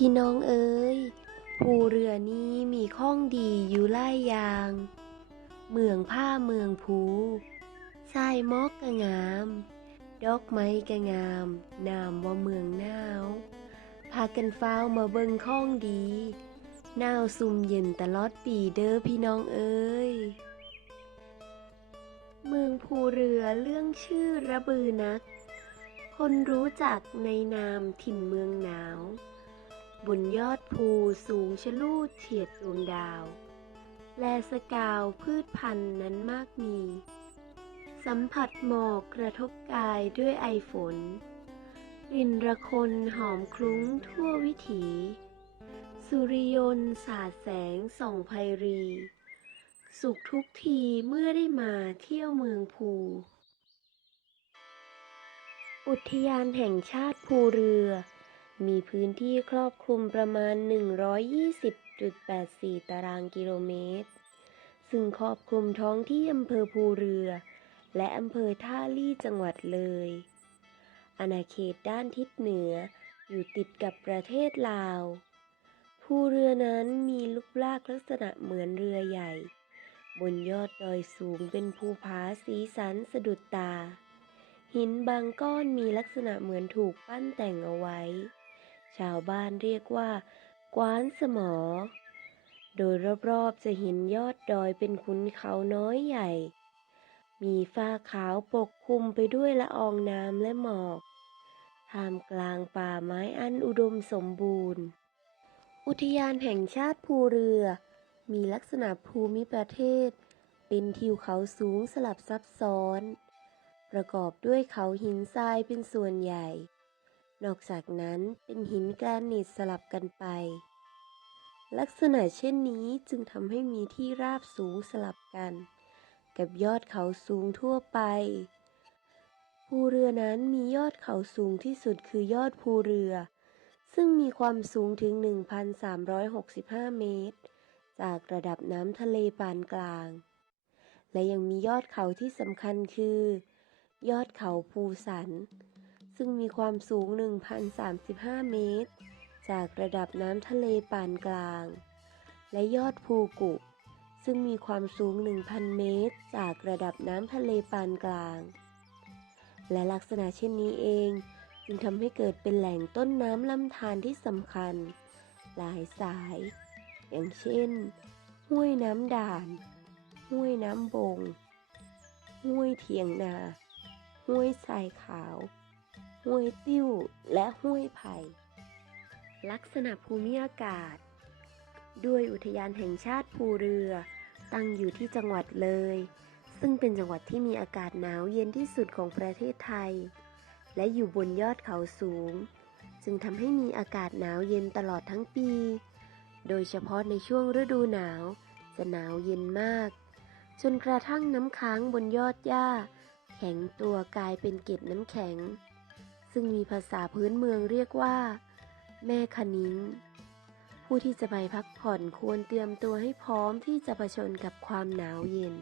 พี่น้องเอ๋ยภูเรือนี้มีข้องดีอยู่หลายอย่างเมืองผ้าเมืองภูทรายหมอกก็งามดอกไม้ก็งามนามว่าเมืองหนาวพากันฟ้าวมาเบิ่งข้องดีหนาวซุ่มเย็นตลอดปีเด้อพี่น้องเอ๋ยเมืองภูเรือเรื่องชื่อระบือนักคนรู้จักในนามถิ่นเมืองหนาวบนยอดภูสูงชะลูดเฉียดดวงดาวแลสกาวพืชพันธุ์นั้นมากมีสัมผัสหมอกกระทบกายด้วยไอฝนกลิ่นระคนหอมคลุ้งทั่ววิถีสุริยนต์สาดแสงส่องไพรีสุขทุกทีเมื่อได้มาเที่ยวเมืองภูอุทยานแห่งชาติภูเรือมีพื้นที่ครอบคลุมประมาณ 120.84 ตารางกิโลเมตร ซึ่งครอบคลุมท้องที่อำเภอภูเรือและอำเภอท่าลี่จังหวัดเลยอาณาเขตด้านทิศเหนืออยู่ติดกับประเทศลาวภูเรือนั้นมีรูปร่างลักษณะเหมือนเรือใหญ่บนยอดดอยสูงเป็นภูผาสีสันสะดุดตาหินบางก้อนมีลักษณะเหมือนถูกปั้นแต่งเอาไว้ชาวบ้านเรียกว่ากว้านสมอโดยรอบๆจะเห็นยอดดอยเป็นขุนเขาน้อยใหญ่มีฟ้าขาวปกคลุมไปด้วยละอองน้ำและหมอกท่ามกลางป่าไม้อันอุดมสมบูรณ์อุทยานแห่งชาติภูเรือมีลักษณะภูมิประเทศเป็นทิวเขาสูงสลับซับซ้อนประกอบด้วยเขาหินทรายเป็นส่วนใหญ่นอกจากนั้นเป็นหินแกรนิตสลับกันไปลักษณะเช่นนี้จึงทำให้มีที่ราบสูงสลับกันกับยอดเขาสูงทั่วไปภูเรือนั้นมียอดเขาสูงที่สุดคือยอดภูเรือซึ่งมีความสูงถึง 1,365 เมตรจากระดับน้ำทะเลปานกลางและยังมียอดเขาที่สำคัญคือยอดเขาภูสันซึ่งมีความสูง 1,035 เมตรจากระดับน้ำทะเลปานกลางและยอดภูกุซึ่งมีความสูง 1,000 เมตรจากระดับน้ำทะเลปานกลางและลักษณะเช่นนี้เองจึงทำให้เกิดเป็นแหล่งต้นน้ำลำธารที่สำคัญหลายสายอย่างเช่นห้วยน้ำด่านห้วยน้ำบงห้วยเถียงนาห้วยทรายขาวห้วยติ้วและห้วยไผ่ลักษณะภูมิอากาศด้วยอุทยานแห่งชาติภูเรือตั้งอยู่ที่จังหวัดเลยซึ่งเป็นจังหวัดที่มีอากาศหนาวเย็นที่สุดของประเทศไทยและอยู่บนยอดเขาสูงจึงทำให้มีอากาศหนาวเย็นตลอดทั้งปีโดยเฉพาะในช่วงฤดูหนาวจะหนาวเย็นมากจนกระทั่งน้ำค้างบนยอดหญ้าแข็งตัวกลายเป็นเกล็ดน้ำแข็งซึ่งมีภาษาพื้นเมืองเรียกว่าแม่คะนิ้งผู้ที่จะไปพักผ่อนควรเตรียมตัวให้พร้อมที่จะเผชิญกับความหนาวเย็น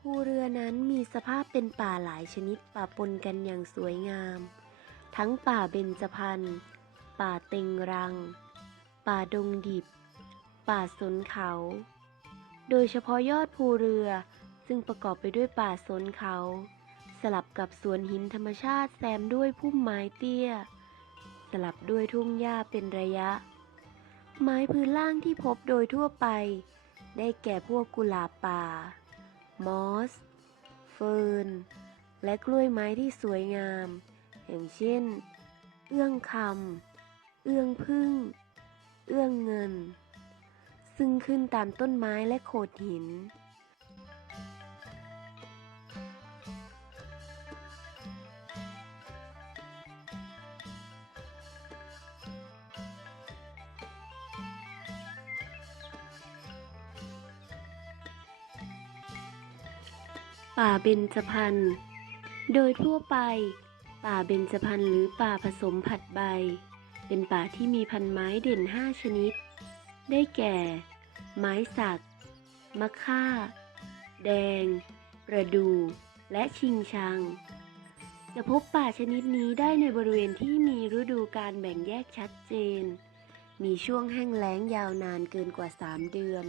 ภูเรือนั้นมีสภาพเป็นป่าหลายชนิดปะปนกันอย่างสวยงามทั้งป่าเบญจพรรณป่าเต็งรังป่าดงดิบป่าสนเขาโดยเฉพาะยอดภูเรือซึ่งประกอบไปด้วยป่าสนเขาสลับกับสวนหินธรรมชาติแซมด้วยพุ่มไม้เตี้ยสลับด้วยทุ่งหญ้าเป็นระยะไม้พื้นล่างที่พบโดยทั่วไปได้แก่พวกกุหลาบป่ามอสเฟิร์นและกล้วยไม้ที่สวยงามอย่างเช่นเอื้องคำเอื้องพึ่งเอื้องเงินซึ่งขึ้นตามต้นไม้และโขดหินป่าเบญจพรรณโดยทั่วไปป่าเบญจพรรณหรือป่าผสมผัดใบเป็นป่าที่มีพันไม้เด่น5ชนิดได้แก่ไม้สักมะค่าแดงประดู่และชิงชัง จะพบป่าชนิดนี้ได้ในบริเวณที่มีฤดูกาลแบ่งแยกชัดเจน มีช่วงแห้งแล้งยาวนานเกินกว่า 3 เดือน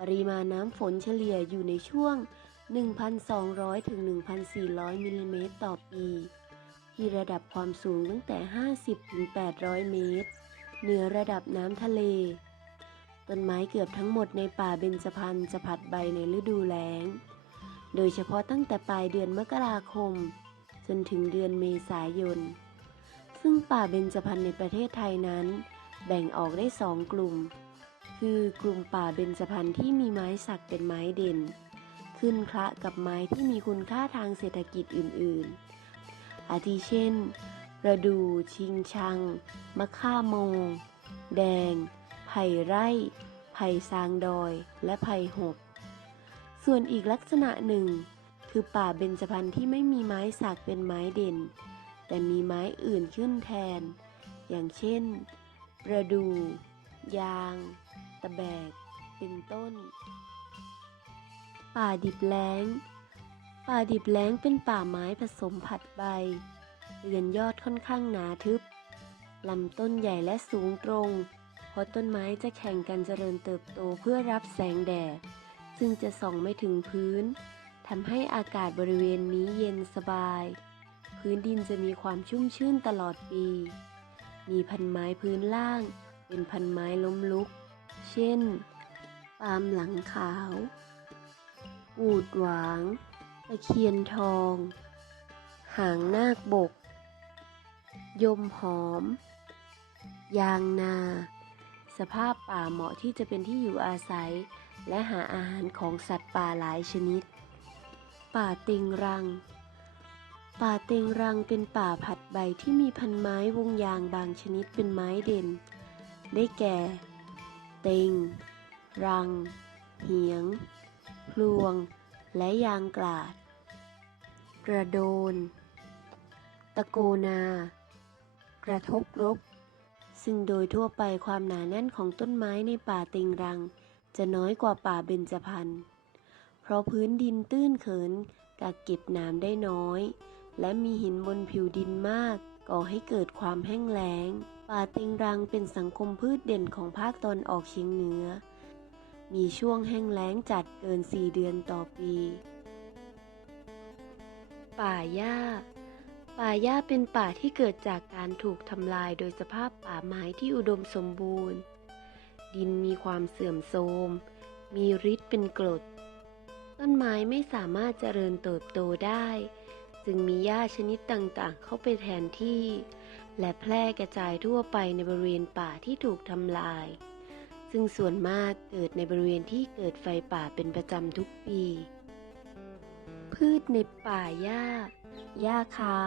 ปริมาณน้ำฝนเฉลี่ยอยู่ในช่วง 1,200 ถึง 1,400 มิลลิเมตรต่อปี ที่ระดับความสูงตั้งแต่ 50 ถึง 800 เมตร เหนือระดับน้ำทะเล ต้นไม้เกือบทั้งหมดในป่าเบญจพรรณจะผลัดใบในฤดูแล้ง โดยเฉพาะตั้งแต่ปลายเดือนมกราคมจนถึงเดือนเมษายน ซึ่งป่าเบญจพรรณในประเทศไทยนั้นแบ่งออกได้2 กลุ่ม คือกลุ่มป่าเบญจพรรณที่มีไม้สักเป็นไม้เด่น ขึ้นคละกับไม้ที่มีคุณค่าทางเศรษฐกิจอื่นๆ อาทิเช่น ประดู่ ชิงชัง มะข่าโมง แดง ไผ่ไร่ ไผ่ซางดอย และไผ่หก ส่วนอีกลักษณะหนึ่งคือป่าเบญจพรรณที่ไม่มีไม้สักเป็นไม้เด่น แต่มีไม้อื่นขึ้นแทน อย่างเช่น ประดู่ ยาง ตะแบก เป็นต้น ป่าดิบแล้ง ป่าดิบแล้งเป็นป่าไม้ผสมผัดใบ เรือนยอดค่อนข้างหนาทึบ ลำต้นใหญ่และสูงตรง เพราะต้นไม้จะแข่งกันเจริญเติบโตเพื่อรับแสงแดด ซึ่งจะส่องไม่ถึงพื้น ทำให้อากาศบริเวณนี้เย็นสบาย พื้นดินจะมีความชุ่มชื่นตลอดปี มีพันไม้พื้นล่างเป็นพันไม้ล้มลุก เช่น ปาล์มหลังขาวอูฐหวาง ตะเคียนทอง หางนาคบก ยมหอม ยางนา สภาพป่าเหมาะที่จะเป็นที่อยู่อาศัยและหาอาหารของสัตว์ป่าหลายชนิด ป่าเต็งรัง ป่าเต็งรังเป็นป่าผัดใบที่มีพันไม้วงยางบางชนิดเป็นไม้เด่น ได้แก่ เต็ง รัง เหียง พลวง และยางกลาด กระโดน ตะโกนา กระทบรบ ซึ่งโดยทั่วไปความหนาแน่นของต้นไม้ในป่าเต็งรังจะน้อยกว่าป่าเบญจพรรณ เพราะพื้นดินตื้นเขินกักเก็บน้ำได้น้อย และมีหินบนผิวดินมากก่อให้เกิดความแห้งแล้ง ป่าเต็งรังเป็นสังคมพืชเด่นของภาคตะวันออกเฉียงเหนือ มีช่วงแห้งแล้งจัดเกิน 4 เดือนต่อปี ป่าหญ้า ป่าหญ้าเป็นป่าที่เกิดจากการถูกทำลายโดยสภาพป่าไม้ที่อุดมสมบูรณ์ ดินมีความเสื่อมโทรม มีฤทธิ์เป็นกรด ต้นไม้ไม่สามารถเจริญเติบโตได้ จึงมีหญ้าชนิดต่างๆเข้าไปแทนที่ และแพร่กระจายทั่วไปในบริเวณป่าที่ถูกทำลาย ซึ่งส่วนมากเกิดในบริเวณที่เกิดไฟป่าเป็นประจำทุกปี พืชในป่าหญ้า หญ้าคา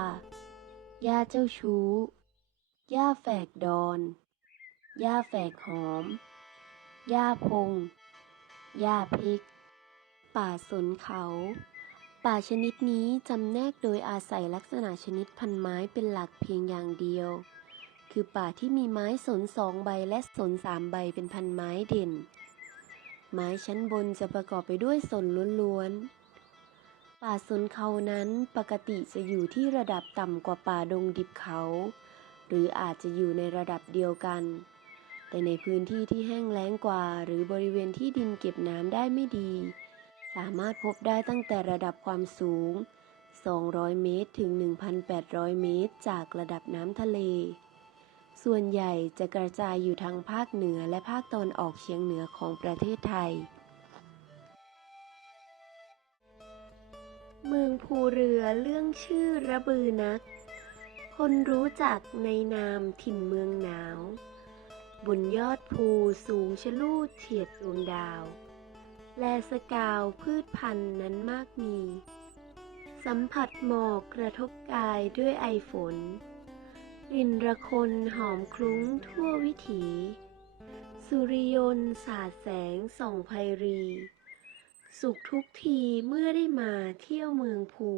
หญ้าเจ้าชู้ หญ้าแฝกดอน หญ้าแฝกหอม หญ้าพง หญ้าพริก ป่าสนเขา ป่าชนิดนี้จำแนกโดยอาศัยลักษณะชนิดพันไม้เป็นหลักเพียงอย่างเดียว คือป่าที่มีไม้สน2 ใบและสน3 ใบเป็นพันไม้เด่น ไม้ชั้นบนจะประกอบไปด้วยสนล้วนๆ ป่าสนเขานั้นปกติจะอยู่ที่ระดับต่ำกว่าป่าดงดิบเขา หรืออาจจะอยู่ในระดับเดียวกัน แต่ในพื้นที่ที่แห้งแล้งกว่าหรือบริเวณที่ดินเก็บน้ำได้ไม่ดี สามารถพบได้ตั้งแต่ระดับความสูง 200 เมตร ถึง 1,800 เมตร จากระดับน้ำทะเล ส่วนใหญ่จะกระจายอยู่ทางภาคเหนือและภาคตะวันออกเฉียงเหนือของประเทศไทย เมืองภูเรือเรื่องชื่อระบือนัก คนรู้จักในนามถิ่นเมืองหนาว บนยอดภูสูงชะลูดเฉียดดวงดาว แลสกาวพืชพันธุ์นั้นมากมี สัมผัสหมอกกระทบกายด้วยไอฝน กลิ่นระคนหอมคลุ้งทั่ววิถี สุริยนต์สาดแสงส่องไพรี สุขทุกทีเมื่อได้มาเที่ยวเมืองภู